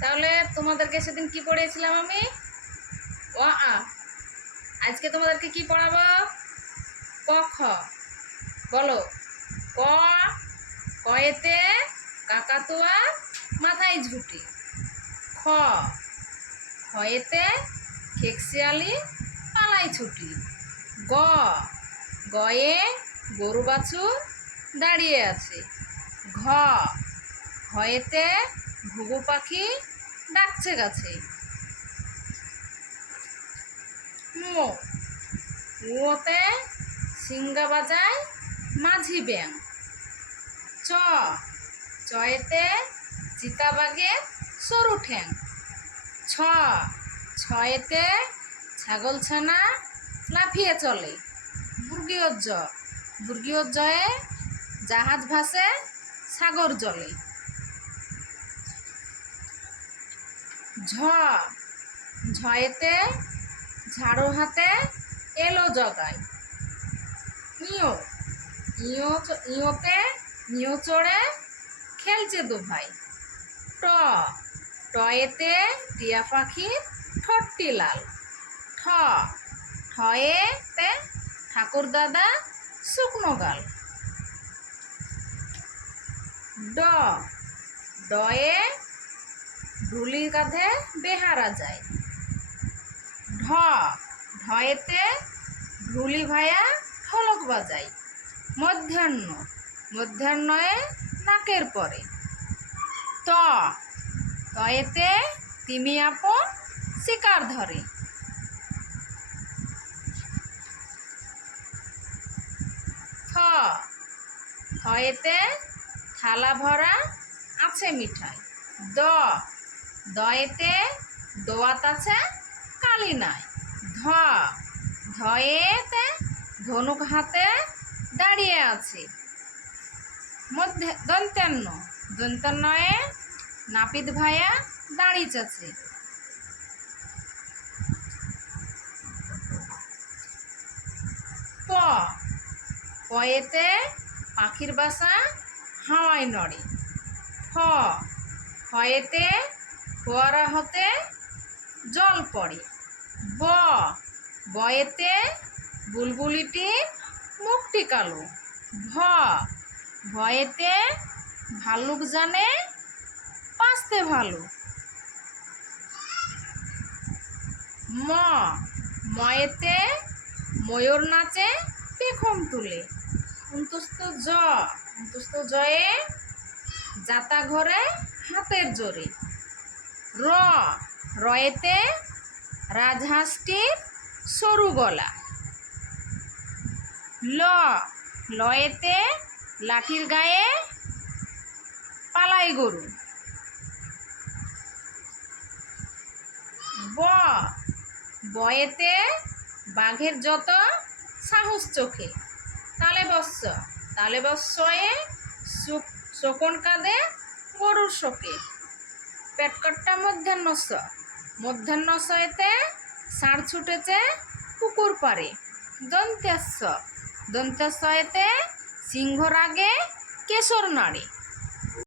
তাহলে তোমাদেরকে সেদিন কি পড়িয়েছিলাম আমি? অ আ। আজকে তোমাদেরকে কি পড়াবো? ক খ। বলো। ক, কয়েতে কাকাতুয়া মাথায় ঝুঁটি। খ, খয়েতে খেকশিয়ালি পালাই ছুটি। গ, গয়ে গরু বাছুর দাঁড়িয়ে আছে। ঘ, ঘয়েতে ঘুঘু পাখি ডাকছে গাছে। ঙ, ঙতে সিংহা বাজায় মাঝি ব্যাং। চ, চয়েতে চিতাবাঘের সরু ঠ্যাং। ছ, ছয়েতে ছাগলছানা লাফিয়ে চলে। বর্গীয় জ, বর্গীয় জয়ে জাহাজ ভাসে সাগর জলে। ঝ, ঝয়েতে ঝাড়ু হাতে এলো জগায়। ইয়ো, ইয়োতে ইয়ো চড়ে খেলছে দুভাই। ট, টয়েতে টিয়া পাখির ঠোঁটটি লাল। ঠ, ঠয়েতে ঠাকুর দাদা শুকনো গাল। ড, ডয়ে ঢুলির কাঁধে বেহারা যায়। ঢ, ঢয়েতে ঢুলি ভায়া ঢোলক বাজায়। মধ্যাহ্ন, মধ্যাহ্নয়ে নাকের পরে। ত, তয়েতে তিমি আপন শিকার ধরে। থ, থয়েতে থালা ভরা আছে মিঠাই। দ, দয়েতে দোয়াত আছে কালি নাই। ধ, ধয়েতে ধনুক হাতে দাঁড়িয়ে আছে। মধ্যে দন্ত্যান্ন, দন্ত্যান্নয়ে নাপিত ভাইয়া দাঁড়িয়েছে। প, পয়েতে পাখির বাসা হাওয়ায় নড়ে। ফ, ফয়েতে ফোয়ারা হতে জল পড়ে। ব, বয়েতে বুলবুলিটির মুখটি কালো। ভ, ভয়েতে ভাল্লুক জানে বাঁচতে ভালো। ম, ময়েতে ময়ূর নাচে পেখম তুলে। অন্তস্থ জ, অন্তস্থ জয়ে যাতা ঘরে হাতের জোরে। র, রয়েতে রাজহাঁসটির সরু গলা। ল, লয়েতে লাঠির গায়ে পালাই গরু। ব, বয়েতে বাঘের যত সাহস চোখে। তালে বস্য, তালে বস্যয়ে শকুন কাঁদে গরুর শোকে। পেটকট্টা মধ্যাহ্ন স, মধ্যাহ্ন সয়েতে ষাঁড় ছুটেছে পুকুর পাড়ে। দন্ত্যাস্য, দন্ত্যাস্যয়েতে সিংহ রাগে কেশর নাড়ে।